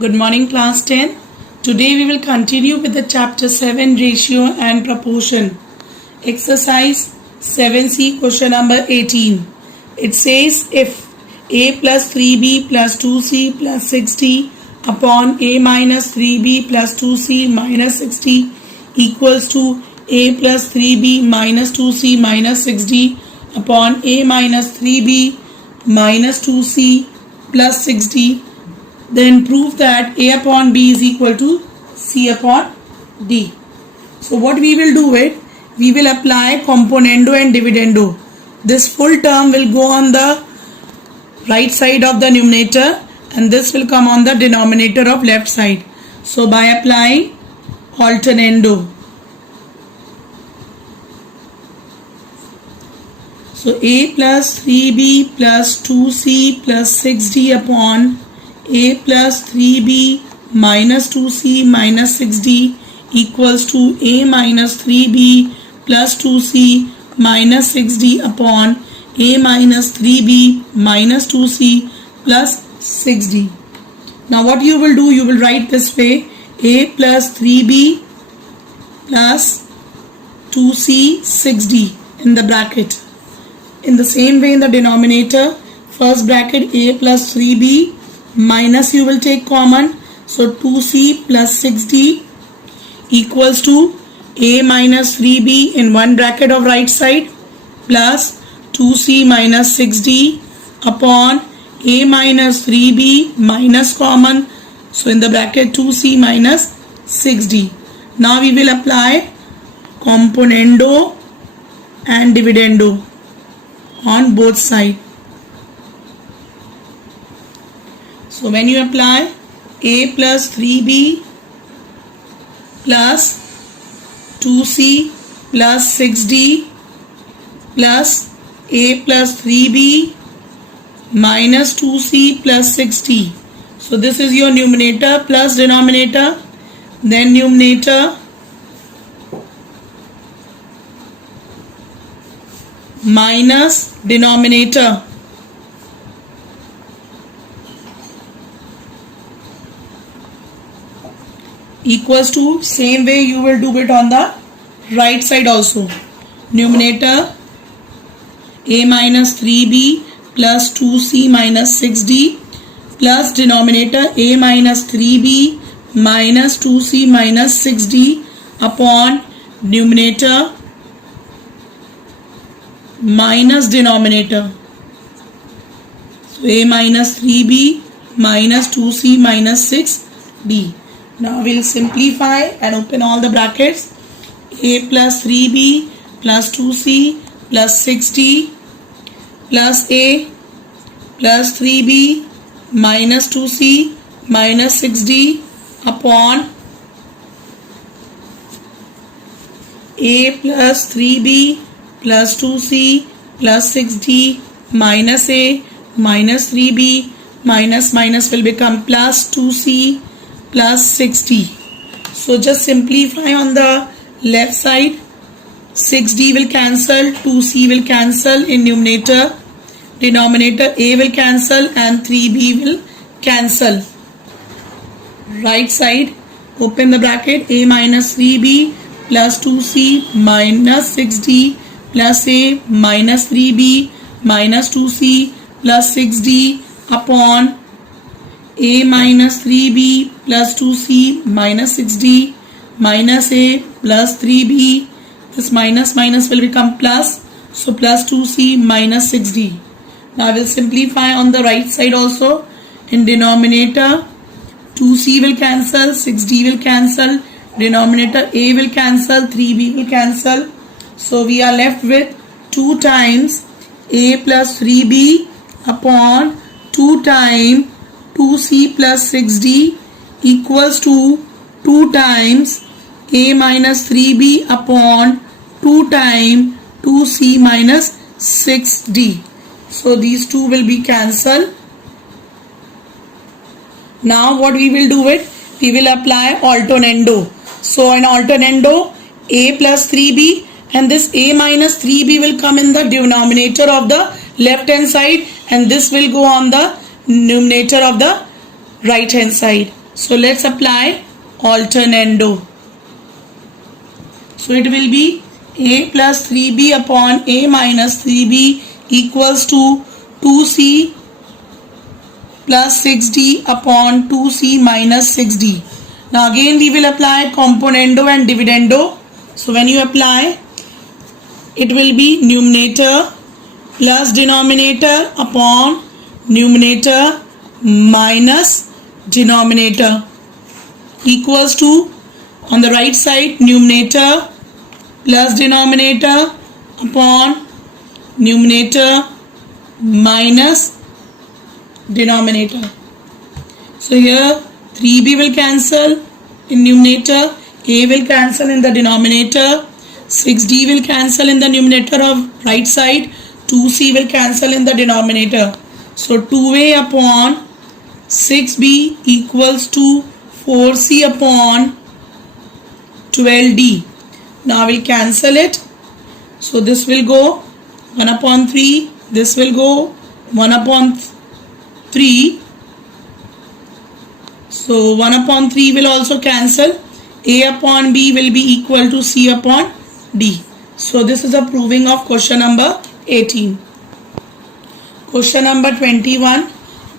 Good morning, class 10. Today we will continue with the chapter 7, ratio and proportion. Exercise 7C, question number 18. It says if a plus 3b plus 2c plus 6d upon a minus 3b plus 2c minus 6d equals to a plus 3b minus 2c minus 6d upon a minus 3b minus 2c plus 6d, then prove that a upon b is equal to c upon d. So what we will do it, we will apply componendo and dividendo. This full term will go on the right side of the numerator and this will come on the denominator of left side. So by applying alternando, so a plus 3b plus 2c plus 6d upon a plus 3b minus 2c minus 6d equals to a minus 3b plus 2c minus 6d upon a minus 3b minus 2c plus 6d. Now what you will do, you will write this way: a plus 3b plus 2c 6d in the bracket. In the same way in the denominator, first bracket a plus 3b minus you will take common, so 2c plus 6d equals to a minus 3b in one bracket of right side plus 2c minus 6d upon a minus 3b minus common, so in the bracket 2c minus 6d. Now we will apply componendo and dividendo on both sides. So when you apply a plus 3b plus 2c plus 6d plus a plus 3b minus 2c plus 6d. So this is your numerator plus denominator, then numerator minus denominator equals to, same way you will do it on the right side also. Numerator a minus 3b plus 2c minus 6d plus denominator a minus 3b minus 2c minus 6d upon numerator minus denominator. So a minus 3b minus 2c minus 6d. Now we will simplify and open all the brackets. A plus 3b plus 2c plus 6d plus a plus 3b minus 2c minus 6d upon a plus 3b plus 2c plus 6d minus a minus 3b minus will become plus 2c plus 6d. So just simplify on the left side. 6d will cancel, 2c will cancel in numerator, denominator a will cancel and 3b will cancel. Right side, open the bracket, a minus 3b plus 2c minus 6d plus a minus 3b minus 2c plus 6d upon a minus 3b plus 2c minus 6d minus a plus 3b. This minus will become plus, so plus 2c minus 6d. Now I will simplify on the right side also. In denominator 2c will cancel, 6d will cancel, denominator a will cancel, 3b will cancel. So we are left with 2 times a plus 3b upon 2 times 2c plus 6d equals to 2 times a minus 3b upon 2 times 2c minus 6d. So these two will be cancelled. Now what we will do it, we will apply alternando. So in alternando, a plus 3b and this a minus 3b will come in the denominator of the left hand side and this will go on the numerator of the right hand side. So let's apply alternando. So it will be a plus 3b upon a minus 3b equals to 2c plus 6d upon 2c minus 6d. Now again we will apply componendo and dividendo. So when you apply, it will be numerator plus denominator upon numerator minus denominator equals to, on the right side, numerator plus denominator upon numerator minus denominator. So here 3b will cancel in numerator, a will cancel in the denominator, 6d will cancel in the numerator of right side, 2c will cancel in the denominator. So 2a upon 6b equals to 4c upon 12d. Now we'll cancel it. So this will go 1 upon 3, this will go 1 upon 3. So 1 upon 3 will also cancel. A upon B will be equal to C upon D. So this is a proving of question number 18. Question number 21.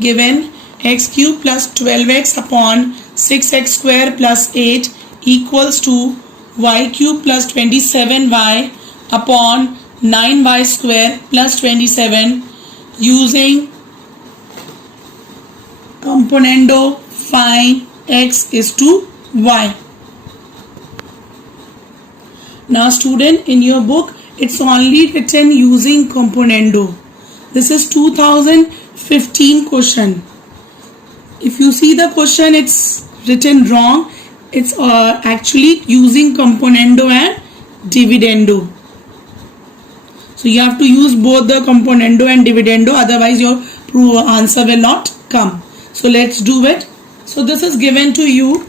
Given x cube plus 12x upon 6x square plus 8 equals to y cube plus 27y upon 9y square plus 27, using componendo, find x is to y. Now student, in your book it's only written using componendo. This is 2015 question. If you see the question, it's written wrong. It's actually using componendo and dividendo. So you have to use both the componendo and dividendo, otherwise your answer will not come. So let's do it. So this is given to you.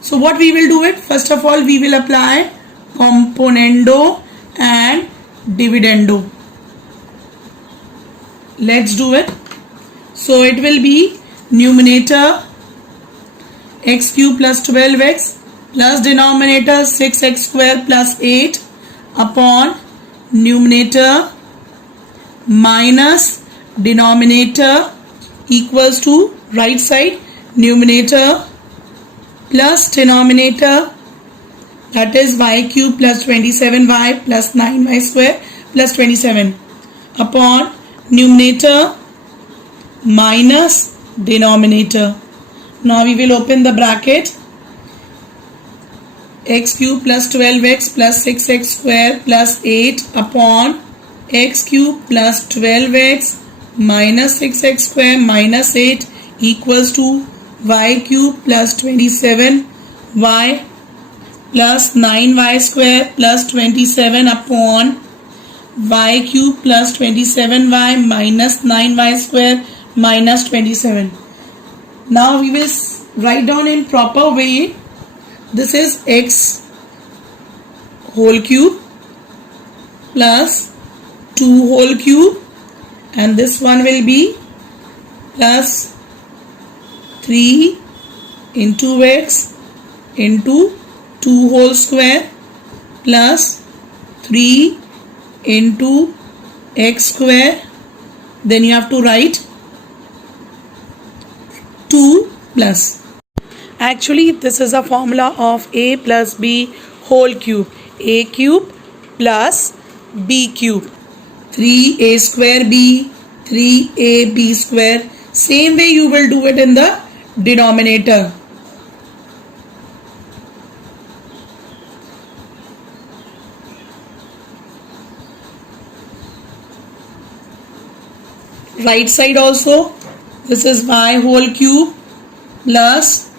So what we will do it, first of all we will apply componendo and dividendo. Let's do it. So it will be numerator x cube plus 12x plus denominator 6x square plus 8 upon numerator minus denominator equals to right side numerator plus denominator, that is y cube plus 27y plus 9y square plus 27 upon numerator minus denominator. Now we will open the bracket. X cube plus 12x plus 6x square plus 8 upon x cube plus 12x minus 6x square minus 8 equals to y cube plus 27y plus 9y square plus 27 upon y cube plus 27y minus 9y square minus 27. Now we will write down in proper way. This is x whole cube plus 2 whole cube, and this one will be plus 3 into x into 2 whole square plus 3 into x square. Then you have to write 2 plus. Actually this is a formula of a plus b whole cube. A cube plus b cube. 3a square b, 3ab square. Same way you will do it in the denominator. Right side also, this is y whole cube plus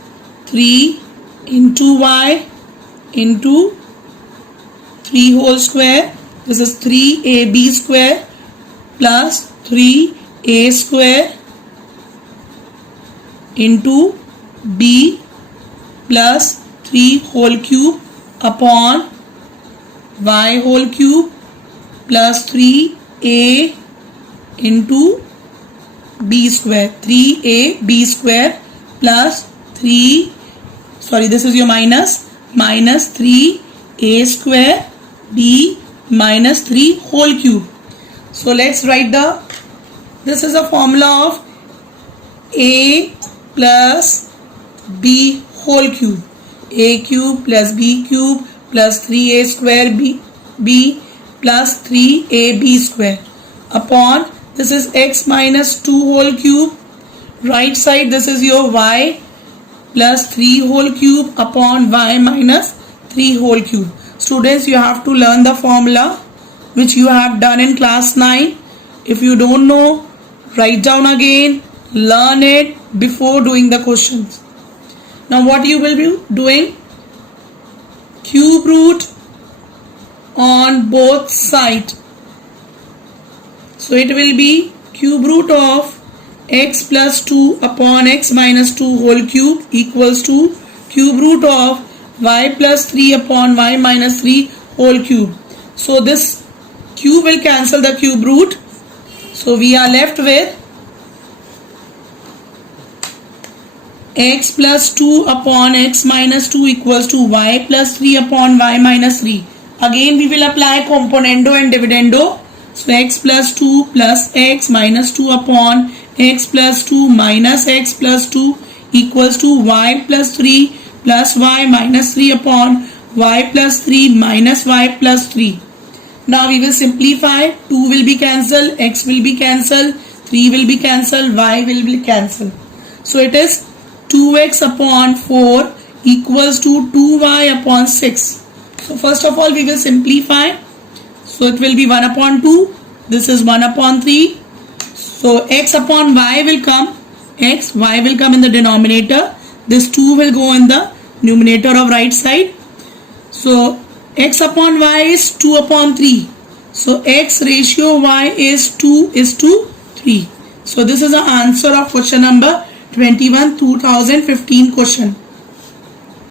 3 into y into 3 whole square. This is 3ab square plus 3a square into b plus 3 whole cube upon y whole cube plus 3a into b square. 3ab square plus 3, sorry, this is your minus 3a square b minus 3 whole cube. So let's write this is a formula of a plus b whole cube. A cube plus b cube plus 3a square b plus 3ab square upon, this is x minus 2 whole cube. Right side, this is your y plus 3 whole cube upon y minus 3 whole cube. Students, you have to learn the formula which you have done in class 9. If you don't know, write down again, learn it before doing the questions. Now what you will be doing? Cube root on both sides. So it will be cube root of x plus 2 upon x minus 2 whole cube equals to cube root of y plus 3 upon y minus 3 whole cube. So this cube will cancel the cube root. So we are left with x plus 2 upon x minus 2 equals to y plus 3 upon y minus 3. Again we will apply componendo and dividendo. So x plus 2 plus x minus 2 upon x plus 2 minus x plus 2 equals to y plus 3 plus y minus 3 upon y plus 3 minus y plus 3. Now we will simplify. 2 will be cancelled, x will be cancelled, 3 will be cancelled, y will be cancelled. So it is 2x upon 4 equals to 2y upon 6. So first of all we will simplify. So it will be 1 upon 2. This is 1 upon 3. So x upon y will come. Y will come in the denominator. This 2 will go in the numerator of right side. So x upon y is 2 upon 3. So x ratio y is 2 is to 3. So this is the answer of question number 21 2015 question.